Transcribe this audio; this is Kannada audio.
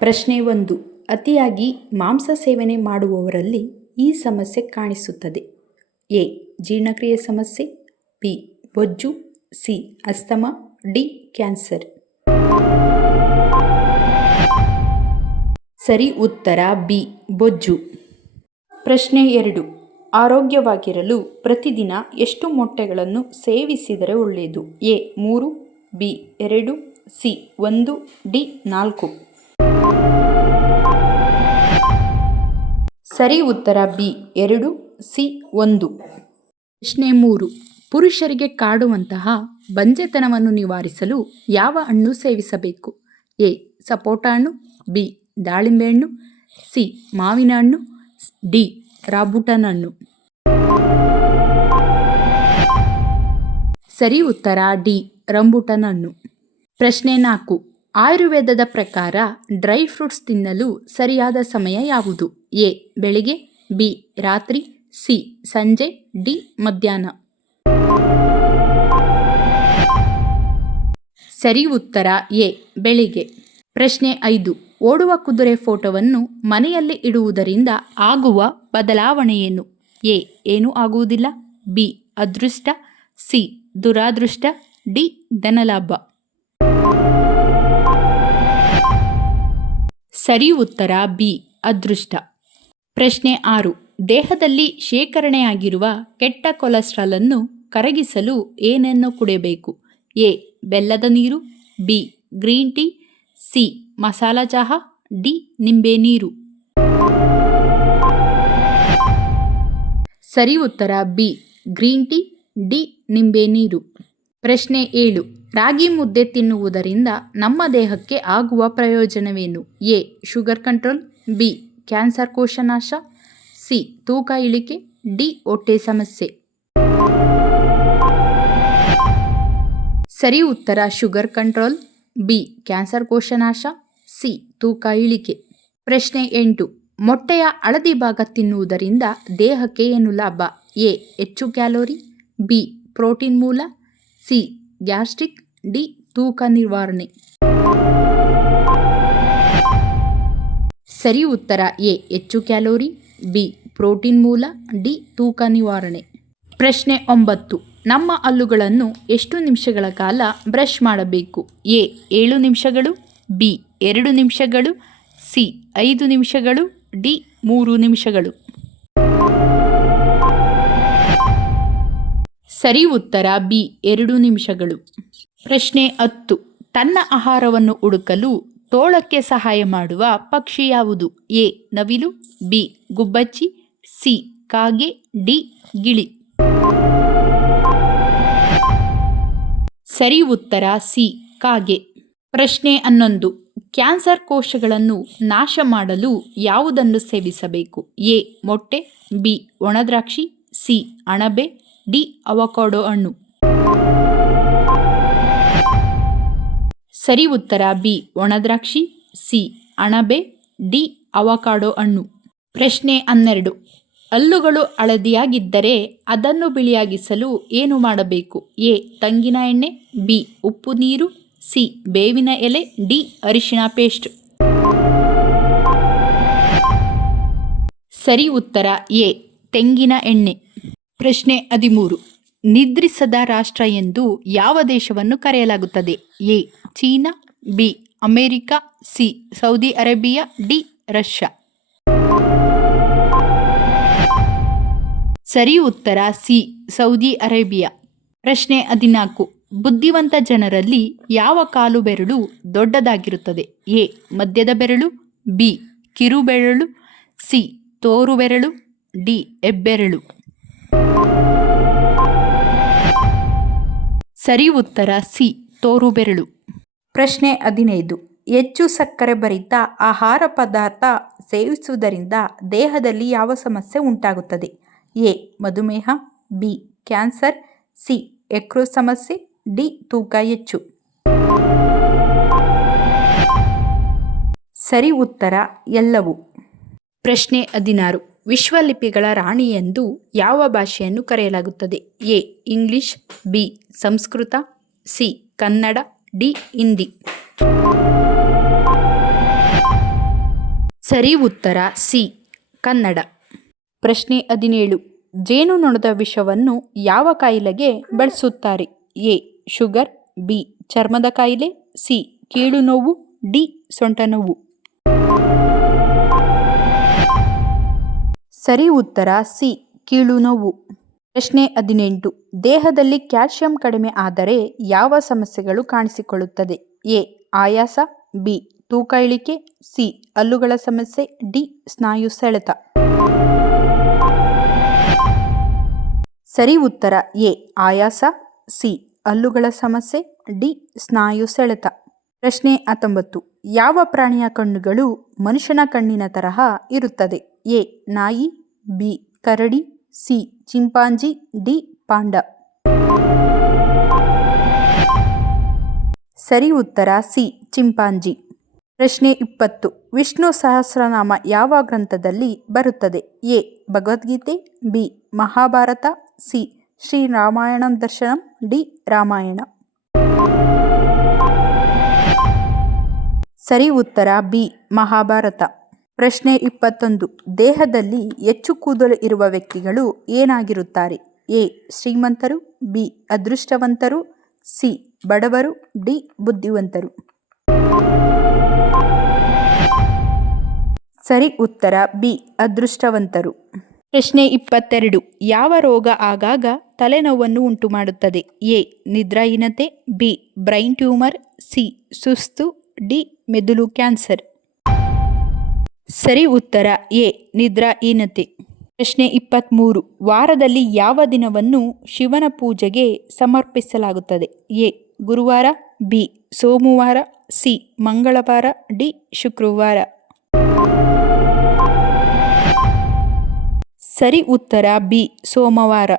ಪ್ರಶ್ನೆ ಒಂದು. ಅತಿಯಾಗಿ ಮಾಂಸ ಸೇವನೆ ಮಾಡುವವರಲ್ಲಿ ಈ ಸಮಸ್ಯೆ ಕಾಣಿಸುತ್ತದೆ. ಎ. ಜೀರ್ಣಕ್ರಿಯೆ ಸಮಸ್ಯೆ. ಬಿ. ಬೊಜ್ಜು ಸಿ. ಅಸ್ತಮ. ಡಿ. ಕ್ಯಾನ್ಸರ್. ಸರಿ, ಉತ್ತರ. ಬಿ. ಬೊಜ್ಜು ಪ್ರಶ್ನೆ ಎರಡು. ಆರೋಗ್ಯವಾಗಿರಲು ಪ್ರತಿದಿನ ಎಷ್ಟು ಮೊಟ್ಟೆಗಳನ್ನು ಸೇವಿಸಿದರೆ ಒಳ್ಳೆಯದು? ಎ. ಮೂರು. ಬಿ. ಎರಡು. ಸಿ. ಒಂದು. ಡಿ. ನಾಲ್ಕು. ಸರಿ ಉತ್ತರ ಬಿ, ಎರಡು, ಸಿ, ಒಂದು. ಪ್ರಶ್ನೆ ಮೂರು. ಪುರುಷರಿಗೆ ಕಾಡುವಂತಹ ಬಂಜೆತನವನ್ನು ನಿವಾರಿಸಲು ಯಾವ ಹಣ್ಣು ಸೇವಿಸಬೇಕು? ಎ, ಸಪೋಟ ಹಣ್ಣು, ಬಿ, ದಾಳಿಂಬೆ ಹಣ್ಣು, ಸಿ, ಮಾವಿನ ಹಣ್ಣು, ಡಿ, ರಾಬುಟನ್ ಹಣ್ಣು. ಸರಿ ಉತ್ತರ, ಡಿ, ರಂಬುಟನ್ ಹಣ್ಣು. ಪ್ರಶ್ನೆ ನಾಲ್ಕು. ಆಯುರ್ವೇದದ ಪ್ರಕಾರ ಡ್ರೈ ಫ್ರೂಟ್ಸ್ ತಿನ್ನಲು ಸರಿಯಾದ ಸಮಯ ಯಾವುದು? ಎ. ಬೆಳಿಗ್ಗೆ, ಬಿ. ರಾತ್ರಿ, ಸಿ. ಸಂಜೆ, ಡಿ. ಮಧ್ಯಾಹ್ನ. ಸರಿ ಉತ್ತರ, ಎ. ಬೆಳಿಗ್ಗೆ. ಪ್ರಶ್ನೆ ಐದು. ಓಡುವ ಕುದುರೆ ಫೋಟೋವನ್ನು ಮನೆಯಲ್ಲಿ ಇಡುವುದರಿಂದ ಆಗುವ ಬದಲಾವಣೆಯೇನು? ಎ. ಏನೂ ಆಗುವುದಿಲ್ಲ. ಬಿ. ಅದೃಷ್ಟ. ಸಿ. ದುರಾದೃಷ್ಟ. ಡಿ. ಧನಲಾಭ. ಸರಿ ಉತ್ತರ ಬಿ, ಅದೃಷ್ಟ. ಪ್ರಶ್ನೆ ಆರು, ದೇಹದಲ್ಲಿ ಶೇಖರಣೆಯಾಗಿರುವ ಕೆಟ್ಟ ಕೊಲೆಸ್ಟ್ರಾಲನ್ನು ಕರಗಿಸಲು ಏನನ್ನು ಕುಡಿಯಬೇಕು? ಎ, ಬೆಲ್ಲದ ನೀರು, B, green tea, C, masala ಚಹಾ, ಡಿ, ನಿಂಬೆ ನೀರು. ಸರಿ ಉತ್ತರ ಬಿ, ಗ್ರೀನ್ ಟೀ, ಡಿ, ನಿಂಬೆ ನೀರು. ಪ್ರಶ್ನೆ ಏಳು ರಾಗಿ ಮುದ್ದೆ ತಿನ್ನುವುದರಿಂದ ನಮ್ಮ ದೇಹಕ್ಕೆ ಆಗುವ ಪ್ರಯೋಜನವೇನು? A. Sugar control, B. Cancer ಕೋಶನಾಶ, C. ತೂಕ ಇಳಿಕೆ, ಡಿ. ಹೊಟ್ಟೆ ಸಮಸ್ಯೆ. ಸರಿ ಉತ್ತರ, ಶುಗರ್ ಕಂಟ್ರೋಲ್, ಬಿ. ಕ್ಯಾನ್ಸರ್ ಕೋಶನಾಶ, ಸಿ. ತೂಕ ಇಳಿಕೆ. ಪ್ರಶ್ನೆ ಎಂಟು. ಮೊಟ್ಟೆಯ ಹಳದಿ ಭಾಗ ತಿನ್ನುವುದರಿಂದ ದೇಹಕ್ಕೆ ಏನು ಲಾಭ? ಎ. ಹೆಚ್ಚು ಕ್ಯಾಲೋರಿ, ಬಿ. ಪ್ರೋಟೀನ್ ಮೂಲ, ಸಿ. ಗ್ಯಾಸ್ಟ್ರಿಕ್ ಡಿ ತೂಕ ನಿವಾರಣೆ ಸರಿ ಉತ್ತರ ಎ, ಹೆಚ್ಚು ಕ್ಯಾಲೋರಿ, ಬಿ, ಪ್ರೋಟೀನ್ ಮೂಲ, ಡಿ, ತೂಕ ನಿವಾರಣೆ. ಪ್ರಶ್ನೆ ಒಂಬತ್ತು, ನಮ್ಮ ಹಲ್ಲುಗಳನ್ನು ಎಷ್ಟು ನಿಮಿಷಗಳ ಕಾಲ ಬ್ರಷ್ ಮಾಡಬೇಕು? ಎ, ಏಳು ನಿಮಿಷಗಳು, ಬಿ, ಎರಡು ನಿಮಿಷಗಳು, ಸಿ, ಐದು ನಿಮಿಷಗಳು, ಡಿ, ಮೂರು ನಿಮಿಷಗಳು. ಸರಿ ಉತ್ತರ ಬಿ, ಎರಡು ನಿಮಿಷಗಳು. ಪ್ರಶ್ನೆ ಹತ್ತು. ತನ್ನ ಆಹಾರವನ್ನು ಹುಡುಕಲು ತೋಳಕ್ಕೆ ಸಹಾಯ ಮಾಡುವ ಪಕ್ಷಿ ಯಾವುದು? ಎ. ನವಿಲು, ಬಿ. ಗುಬ್ಬಚ್ಚಿ, ಸಿ. ಕಾಗೆ, ಡಿ. ಗಿಳಿ. ಸರಿ ಉತ್ತರ ಸಿ. ಕಾಗೆ. ಪ್ರಶ್ನೆ ಹನ್ನೊಂದು. ಕ್ಯಾನ್ಸರ್ ಕೋಶಗಳನ್ನು ನಾಶ ಮಾಡಲು ಯಾವುದನ್ನು ಸೇವಿಸಬೇಕು? ಎ. ಮೊಟ್ಟೆ, ಬಿ. ಒಣದ್ರಾಕ್ಷಿ, ಸಿ. ಅಣಬೆ, ಡಿ. ಅವಕಾಡೋ ಹಣ್ಣು. ಸರಿ ಉತ್ತರ ಬಿ. ಒಣದ್ರಾಕ್ಷಿ, ಸಿ. ಅಣಬೆ, ಡಿ. ಅವಕಾಡೋ ಹಣ್ಣು. ಪ್ರಶ್ನೆ ಹನ್ನೆರಡು. ಹಲ್ಲುಗಳು ಹಳದಿಯಾಗಿದ್ದರೆ ಅದನ್ನು ಬಿಳಿಯಾಗಿಸಲು ಏನು ಮಾಡಬೇಕು? ಎ. ತಂಗಿನ ಎಣ್ಣೆ, ಬಿ. ಉಪ್ಪು ನೀರು, ಸಿ. ಬೇವಿನ ಎಲೆ, ಡಿ. ಅರಿಶಿಣ ಪೇಸ್ಟ್. ಸರಿ ಉತ್ತರ ಎ. ತೆಂಗಿನ ಎಣ್ಣೆ. ಪ್ರಶ್ನೆ ಹದಿಮೂರು. ನಿದ್ರಿಸದ ರಾಷ್ಟ್ರ ಎಂದು ಯಾವ ದೇಶವನ್ನು ಕರೆಯಲಾಗುತ್ತದೆ? A. China, B, America, C, Saudi Arabia, D, Russia. ಸರಿ ಉತ್ತರ, ಸಿ, ಸೌದಿ ಅರೇಬಿಯಾ. ಪ್ರಶ್ನೆ ಹದಿನಾಲ್ಕು. ಬುದ್ಧಿವಂತ ಜನರಲ್ಲಿ ಯಾವ ಕಾಲು ಬೆರಳು ದೊಡ್ಡದಾಗಿರುತ್ತದೆ? ಎ ಮಧ್ಯದ ಬೆರಳು, ಬಿ, ಕಿರು ಬೆರಳು, ಸಿ, ತೋರು ಬೆರಳು, ಡಿ ಎಬ್ಬೆರಳು ಸರಿ ಉತ್ತರ, ಸಿ, ತೋರು ಬೆರಳು. ಪ್ರಶ್ನೆ ಹದಿನೈದು. ಹೆಚ್ಚು ಸಕ್ಕರೆ ಭರಿತ ಆಹಾರ ಪದಾರ್ಥ ಸೇವಿಸುವುದರಿಂದ ದೇಹದಲ್ಲಿ ಯಾವ ಸಮಸ್ಯೆ ಉಂಟಾಗುತ್ತದೆ? ಎ. ಮಧುಮೇಹ, ಬಿ. Cancer, C. ಎಕ್ರೋ ಸಮಸ್ಯೆ, ಡಿ. ತೂಕ ಹೆಚ್ಚು. ಸರಿ ಉತ್ತರ ಎಲ್ಲವೂ. ಪ್ರಶ್ನೆ ಹದಿನಾರು. ವಿಶ್ವಲಿಪಿಗಳ ರಾಣಿ ಎಂದು ಯಾವ ಭಾಷೆಯನ್ನು ಕರೆಯಲಾಗುತ್ತದೆ? A. English, B. Sanskrit, C. Kannada D Hindi. ಸರಿ ಉತ್ತರ ಸಿ, ಕನ್ನಡ. ಪ್ರಶ್ನೆ ಹದಿನೇಳು. ಜೇನುನೊಣದ ವಿಷವನ್ನು ಯಾವ ಕಾಯಿಲೆಗೆ ಬಳಸುತ್ತಾರೆ? ಎ, ಶುಗರ್, ಬಿ, ಚರ್ಮದ ಕಾಯಿಲೆ, ಸಿ, ಕೀಳು ನೋವು, ಡಿ, ಸೊಂಟ ನೋವು. ಸರಿ ಉತ್ತರ ಸಿ, ಕೀಳು ನೋವು. ಪ್ರಶ್ನೆ ಹದಿನೆಂಟು. ದೇಹದಲ್ಲಿ ಕ್ಯಾಲ್ಸಿಯಂ ಕಡಿಮೆ ಆದರೆ ಯಾವ ಸಮಸ್ಯೆಗಳು ಕಾಣಿಸಿಕೊಳ್ಳುತ್ತದೆ? ಎ. ಆಯಾಸ, ಬಿ. ತೂಕ ಇಳಿಕೆ, ಸಿ. ಹಲ್ಲುಗಳ ಸಮಸ್ಯೆ, ಡಿ. ಸ್ನಾಯು ಸೆಳೆತ. ಸರಿ ಉತ್ತರ, ಎ. ಆಯಾಸ, ಸಿ. ಹಲ್ಲುಗಳ ಸಮಸ್ಯೆ, ಡಿ. ಸ್ನಾಯು ಸೆಳೆತ. ಪ್ರಶ್ನೆ ಹತ್ತೊಂಬತ್ತು. ಯಾವ ಪ್ರಾಣಿಯ ಕಣ್ಣುಗಳು ಮನುಷ್ಯನ ಕಣ್ಣಿನ ತರಹ ಇರುತ್ತದೆ? ಎ. ನಾಯಿ, ಬಿ. ಕರಡಿ ಸಿ, ಚಿಂಪಾಂಜಿ, ಡಿ, ಪಾಂಡ. ಸರಿ ಉತ್ತರ ಸಿ, ಚಿಂಪಾಂಜಿ. ಪ್ರಶ್ನೆ ಇಪ್ಪತ್ತು. ವಿಷ್ಣು ಸಹಸ್ರನಾಮ ಯಾವ ಗ್ರಂಥದಲ್ಲಿ ಬರುತ್ತದೆ? A, Bhagavad Gita, B, Mahabharata, C, Shri Ramayana Darshanam, D, Ramayana. ಸರಿ ಉತ್ತರ ಬಿ, ಮಹಾಭಾರತ. ಪ್ರಶ್ನೆ ಇಪ್ಪತ್ತೊಂದು. ದೇಹದಲ್ಲಿ ಹೆಚ್ಚು ಕೂದಲು ಇರುವ ವ್ಯಕ್ತಿಗಳು ಏನಾಗಿರುತ್ತಾರೆ? ಎ. ಶ್ರೀಮಂತರು, ಬಿ. ಅದೃಷ್ಟವಂತರು, ಸಿ. ಬಡವರು, ಡಿ. ಬುದ್ಧಿವಂತರು. ಸರಿ, ಉತ್ತರ. ಬಿ. ಅದೃಷ್ಟವಂತರು. ಪ್ರಶ್ನೆ ಇಪ್ಪತ್ತೆರಡು. ಯಾವ ರೋಗ ಆಗಾಗ ತಲೆನೋವನ್ನು ಉಂಟು ಮಾಡುತ್ತದೆ ಎ. ನಿದ್ರಾಹೀನತೆ, ಬಿ. Brain tumour, C. ಸುಸ್ತು, ಡಿ. ಮೆದುಳು ಕ್ಯಾನ್ಸರ್. ಸರಿ ಉತ್ತರ ಎ ನಿದ್ರಾಹೀನತೆ ಪ್ರಶ್ನೆ ಇಪ್ಪತ್ತ್ಮೂರು ವಾರದಲ್ಲಿ ಯಾವ ದಿನವನ್ನು ಶಿವನ ಪೂಜೆಗೆ ಸಮರ್ಪಿಸಲಾಗುತ್ತದೆ? ಎ, ಗುರುವಾರ, ಬಿ, ಸೋಮವಾರ, ಸಿ, ಮಂಗಳವಾರ, ಡಿ, ಶುಕ್ರವಾರ. ಸರಿ ಉತ್ತರ ಬಿ, ಸೋಮವಾರ.